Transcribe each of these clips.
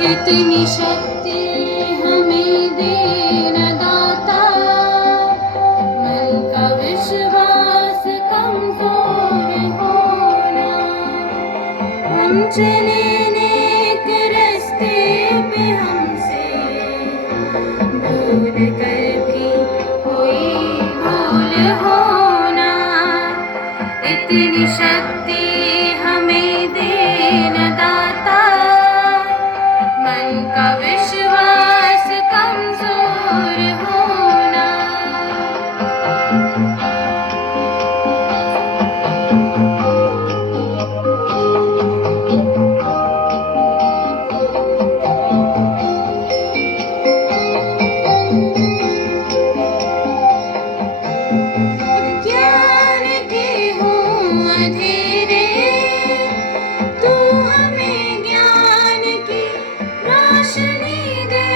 इतनी शक्ति हमें देना दाता, मन का विश्वास कमजोर होना। हम चले नेक रास्ते पे, हमसे भूल कर भी कोई भूल होना। इतनी शक्ति हमें देना दाता, मन का विश्वास कमजोर होना। ज्ञान के हो अंधेरे, तू हमें ज्ञान की रोशनी दे।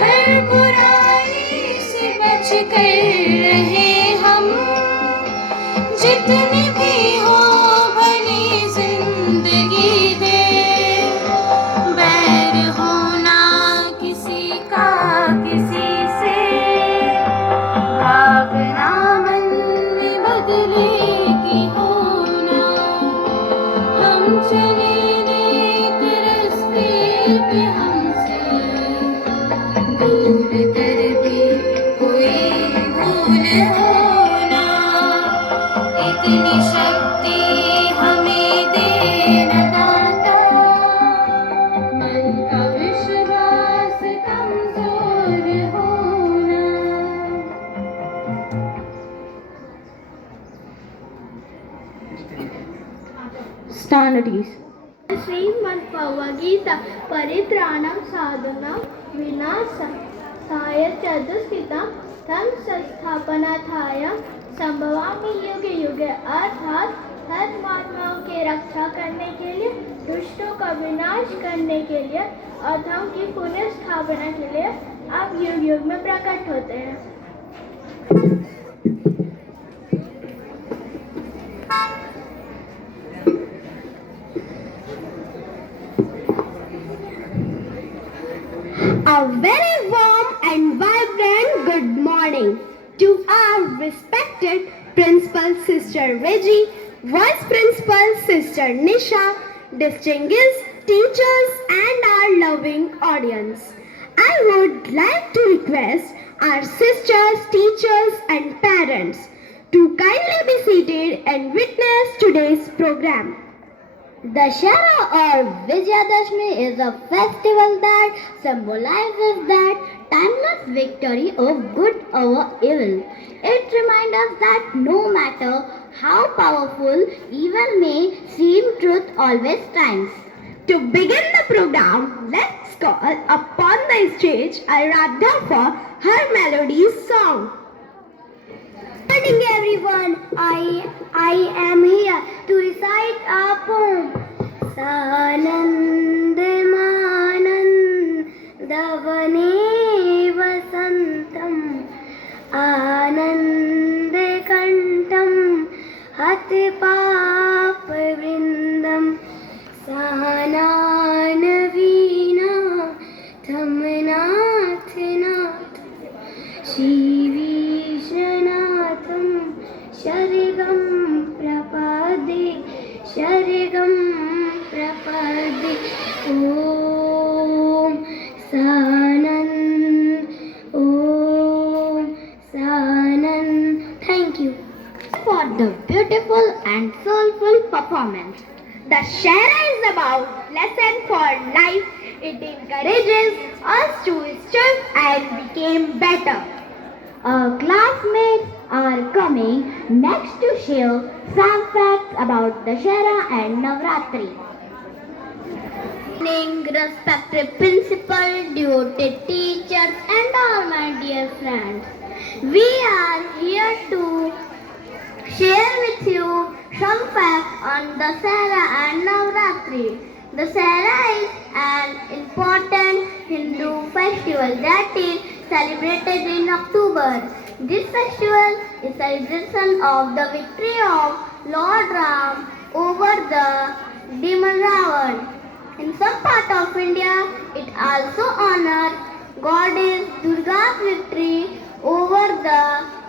हर बुराई से बच कर रहे हम, जितनी भी हो भली जिंदगी दे। बैर होना किसी का किसी से, भावना मन में बदलेगी होना। हम चले नेक रास्ते पे, हमसे भूल कर भी कोई भूल होना। इतनी शक्ति हमें देना दाता, मन का विश्वास कमजोर होना। Stanadies. श्रीमद्भगवद्गीता परित्राणं साधूनां विनाशाय चतुष्कृतं धर्म संस्थापनार्थाय संभवामि युगे युगे। अर्थात धर्मात्माओं की रक्षा करने के लिए, दुष्टों का विनाश करने के लिए और धर्म की पुनः स्थापना के लिए आप युग युग में प्रकट होते हैं। A very warm and vibrant good morning to our respected Principal Sister Reggie, Vice Principal Sister Nisha, distinguished teachers and our loving audience. I would like to request our sisters, teachers and parents to kindly be seated and witness today's program. Dashera or Vijayadashmi is a festival that symbolizes that timeless victory of good over evil. It reminds us that no matter how powerful evil may seem, truth always triumphs. To begin the program, let's call upon the stage Aradhya for her melodies song. Good morning everyone, I am here to recite a poem. Sanand manandavane vasantam, anand kantam hati pap vrindam, sanana veena thamnath nath Shivishanatham Sharigam Prapade Sharigam Prapade Om Sanan Om Sanan. Thank you for the beautiful and soulful performance. The Shara is about lesson for life. It encourages us to strive and become better. Our classmates are coming next to share some facts about Dashera and Navratri. Good evening, respected principal, devoted teachers and all my dear friends. We are here to share with you some facts on Dashera and Navratri. Dashera is an important Hindu festival that is celebrated in October. This festival is celebration of the victory of Lord Ram over the demon Ravan. In some part of India, it also honors goddess Durga's victory over the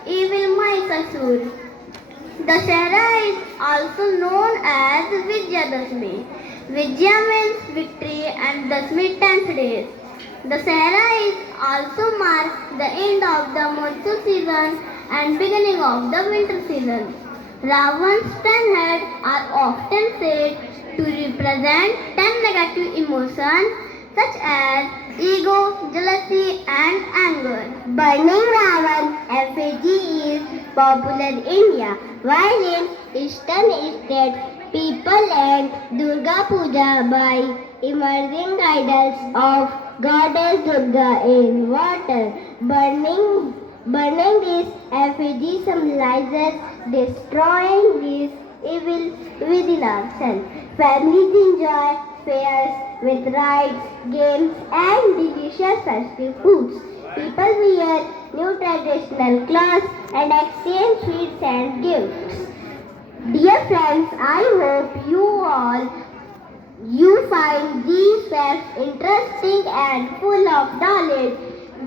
evil Mahishasur. Dussehra is also known as Vijayadashmi. Vijaya means victory and Dashmi 10th days. Dussehra is also marks the end of the monsoon season and beginning of the winter season. Ravan's 10 heads are often said to represent 10 negative emotions such as ego, jealousy and anger. Burning Ravan effigy is popular in India, while in eastern states people end Durga Puja by immersing idols of Goddess Durga in water. Burning this effigy symbolizes destroying this evil within ourselves. Families enjoy fairs with rides, games, and delicious festive foods. People wear new traditional clothes and exchange sweets and gifts. Dear friends, I hope you find these facts interesting and full of knowledge.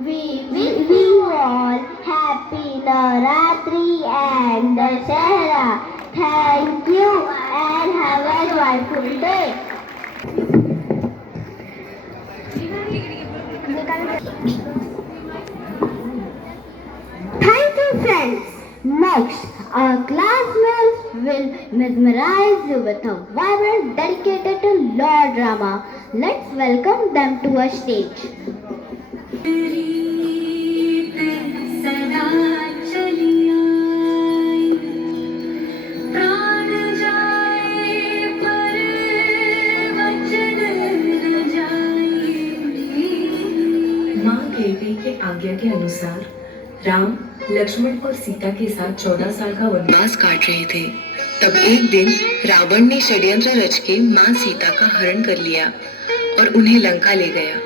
We wish you all happy Navratri and Dussehra. Thank you and have a joyful day. Thank you, friends. Next, our classmates will mesmerize you with a vibrant dedicated to Lord Rama. Let's welcome them to a stage. माँ कैकेयी के आज्ञा के अनुसार राम लक्ष्मण और सीता के साथ 14 साल का वनवास काट रहे थे। तब एक दिन रावण ने षड्यंत्र रच के माँ सीता का हरण कर लिया और उन्हें लंका ले गया।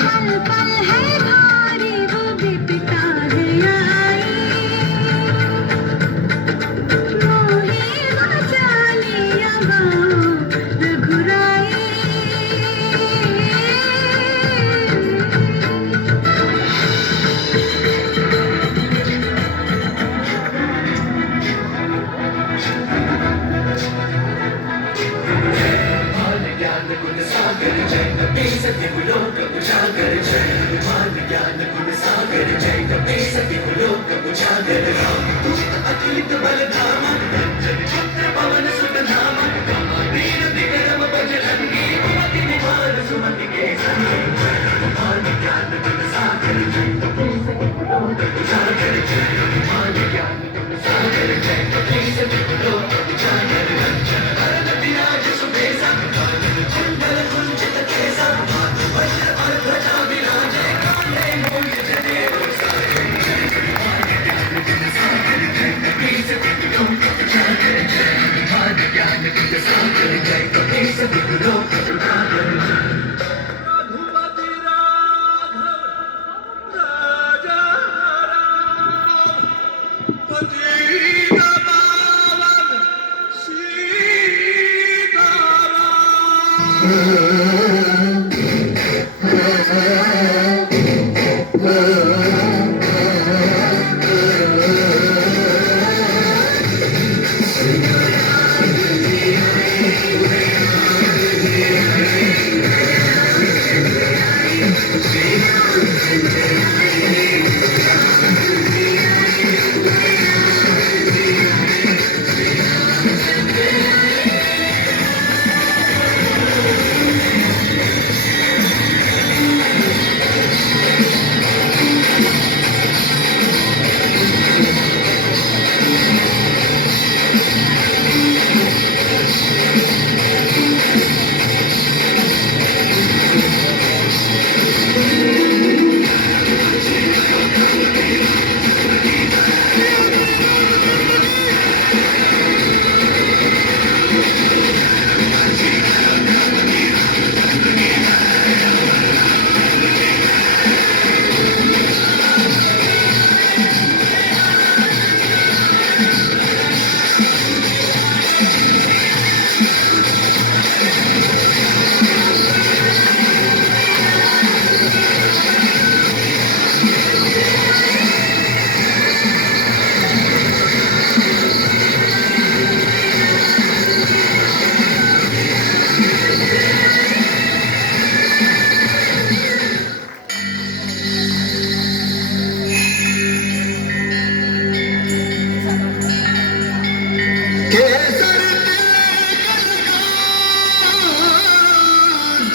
पल पल है भारी वो भी पिता है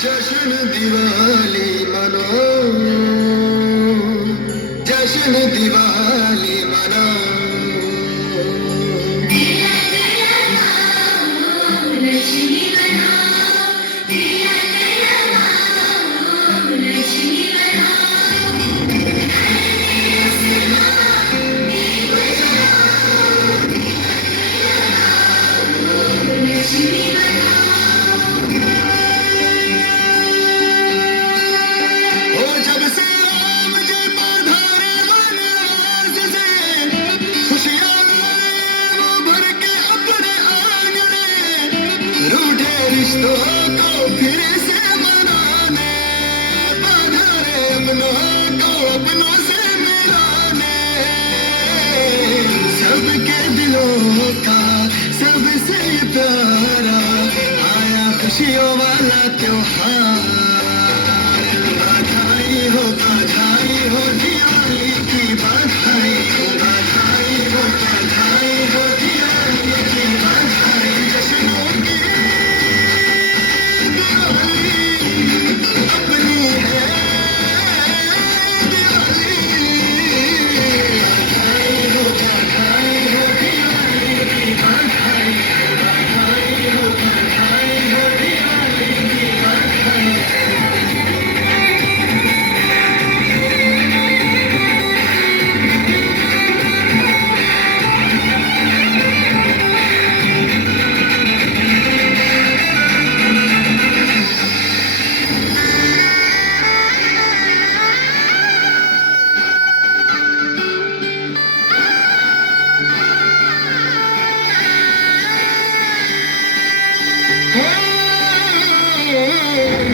जश्न दिवाली मनो, जश्न दिवाली मनो। रिश्तों को फिर से मनाने, पधारे अपनों को अपनों से मिलाने। सबके दिलों का सबसे प्यारा आया खुशियों वाला त्योहार। बधाई हो दिवाली की, बधाई हो दिवाली की, बधाई जश्नों की अपनी है दिवाली। बधाई हो दिवाली की, बधाई हो दिवाली की, बधाई।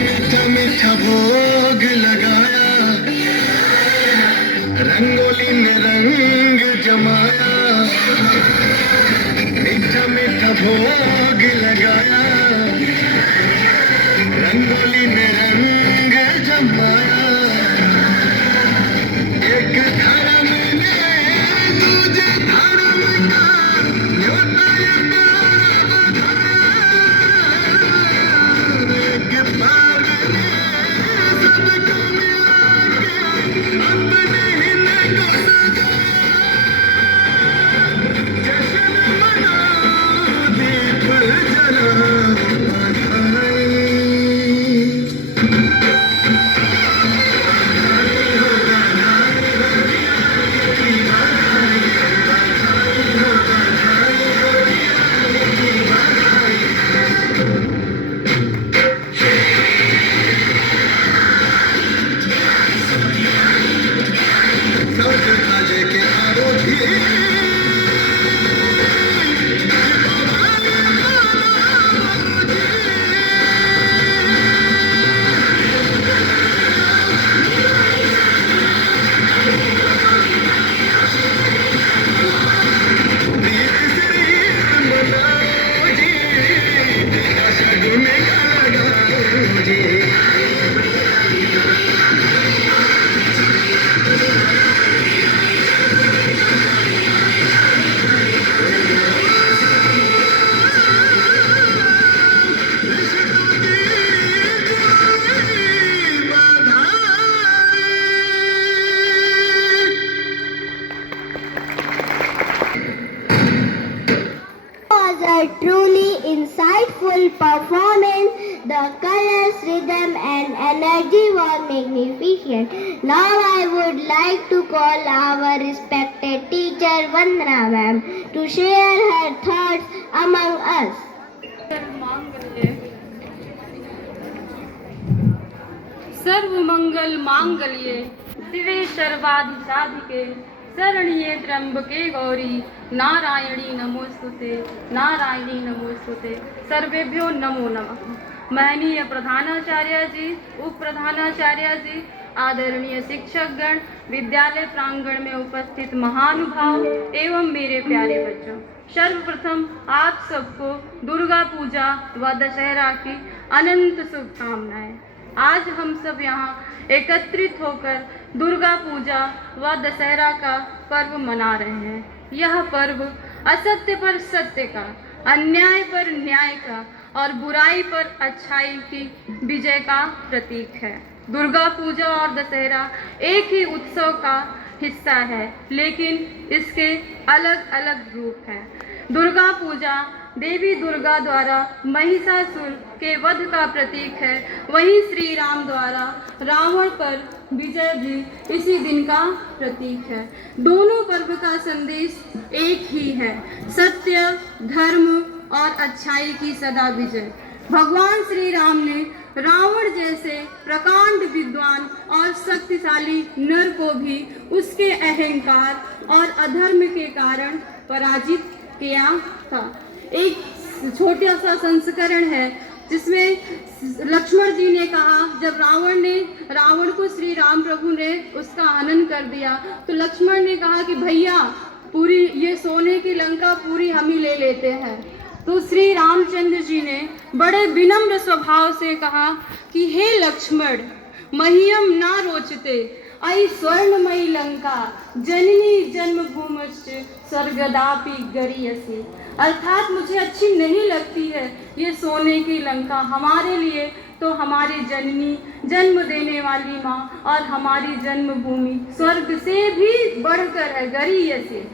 मीठा मीठा भोग लगाया, रंगोली ने रंग जमाया। मीठा मीठा भोग लगाया, रंगोली ने रंग जमाया। एक धर्म ने दूजे धर्म का a truly insightful performance. The colors, rhythm and energy were magnificent. Now I would like to call our respected teacher Vandana ma'am to share her thoughts among us. सर्वमंगल मांगल्ये शिवे सर्वाधि साधिके शरण्ये त्र्यंबके गौरी नारायणी नमोस्तुते नारायणी नमोस्तुते। सर्वेभ्यो नमो नमः। माननीय प्रधानाचार्य जी, उप प्रधानाचार्य जी, आदरणीय शिक्षकगण, विद्यालय प्रांगण में उपस्थित महानुभाव एवं मेरे प्यारे बच्चों, सर्वप्रथम आप सबको दुर्गा पूजा व दशहरा की अनंत शुभकामनाएं। आज हम सब यहाँ एकत्रित होकर दुर्गा पूजा व दशहरा का पर्व मना रहे हैं। यह पर्व असत्य पर सत्य का, अन्याय पर न्याय का और बुराई पर अच्छाई की विजय का प्रतीक है। दुर्गा पूजा और दशहरा एक ही उत्सव का हिस्सा है, लेकिन इसके अलग अलग रूप हैं। दुर्गा पूजा देवी दुर्गा द्वारा महिषासुर के वध का प्रतीक है, वहीं श्री राम द्वारा रावण पर विजय भी इसी दिन का प्रतीक है। दोनों पर्व का संदेश एक ही है, सत्य, धर्म और अच्छाई की सदा विजय। भगवान श्री राम ने रावण जैसे प्रकांड विद्वान और शक्तिशाली नर को भी उसके अहंकार और अधर्म के कारण पराजित किया था। एक छोटा सा संस्करण है जिसमें लक्ष्मण जी ने कहा, जब रावण को श्री राम प्रभु ने उसका हनन कर दिया तो लक्ष्मण ने कहा कि भैया पूरी ये सोने की लंका पूरी हम ही ले लेते हैं। तो श्री रामचंद्र जी ने बड़े विनम्र स्वभाव से कहा कि हे लक्ष्मण, मह्यम ना रोचते आई स्वर्णमयी लंका जननी जन्मभूमिश्च स्वर्गदापि गरीयसी। अर्थात मुझे अच्छी नहीं लगती है ये सोने की लंका, हमारे लिए तो हमारी जननी, जन्म देने वाली माँ और हमारी जन्मभूमि स्वर्ग से भी बढ़कर है, गरीयसी।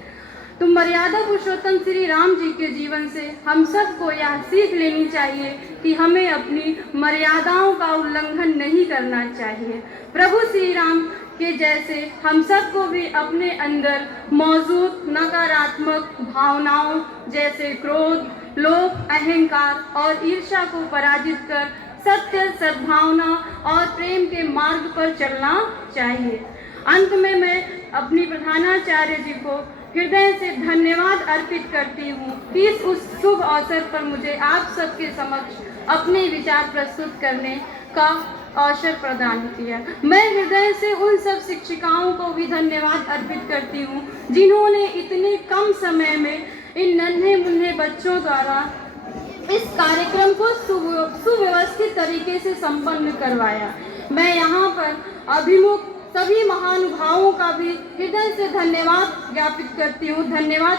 तो मर्यादा पुरुषोत्तम श्री राम जी के जीवन से हम सबको यह सीख लेनी चाहिए कि हमें अपनी मर्यादाओं का उल्लंघन नहीं करना चाहिए। प्रभु श्री राम के जैसे हम सबको भी अपने अंदर मौजूद नकारात्मक भावनाओं जैसे क्रोध, लोभ, अहंकार और ईर्ष्या को पराजित कर सत्य, सद्भावना और प्रेम के मार्ग पर चलना चाहिए। अंत में मैं अपनी प्रधानाचार्य जी को हृदय से धन्यवाद अर्पित करती हूँ कि उस शुभ अवसर पर मुझे आप सबके समक्ष अपने विचार प्रस्तुत करने का अवसर प्रदान किया। मैं हृदय से उन सब शिक्षिकाओं को भी धन्यवाद अर्पित करती हूँ जिन्होंने इतने कम समय में इन नन्हे मुन्ने बच्चों द्वारा इस कार्यक्रम को सुव्यवस्थित तरीके से संपन्न करवाया। मैं यहाँ पर अभिमुख सभी महानुभावों का भी हृदय से धन्यवाद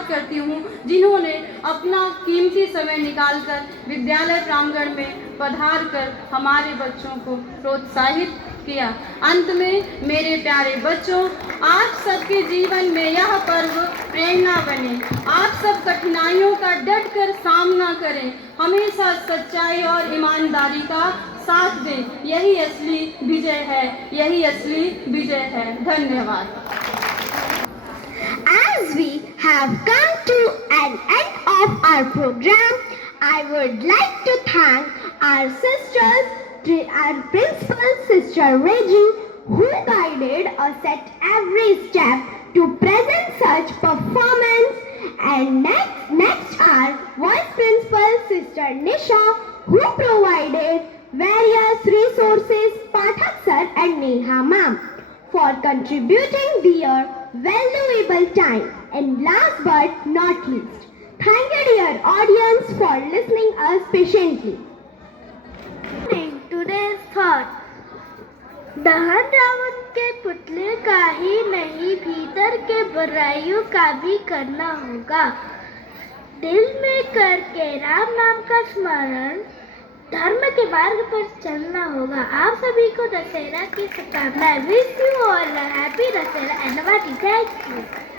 करती हूँ जिन्होंने अपना कीमती समय निकालकर विद्यालय प्रांगण में पधार कर हमारे बच्चों को प्रोत्साहित किया। अंत में मेरे प्यारे बच्चों, आप सबके जीवन में यह पर्व प्रेरणा बने। आप सब कठिनाइयों का डट कर सामना करें, हमेशा सच्चाई और ईमानदारी का साथ दें। यही असली विजय है, यही असली विजय है। धन्यवाद। As we have come to an end of our program, I would like to thank our sisters, our principal, Sister Reggie, who guided us at every step to present such performance. And next our Vice Principal, Sister Nisha, who provided various resources, Pathak Sir and Neha Ma'am, for contributing their valuable time. And last but not least, thank you dear audience for listening us patiently. Today's thought: दहन रावण के पुतले का ही नहीं, भीतर के बुराइयों का भी करना होगा। दिल में करके राम नाम का स्मरण धर्म के मार्ग पर चलना होगा। आप सभी को दशहरा की शुभकामनाएं। Wish you all happy Dussehra and thank you.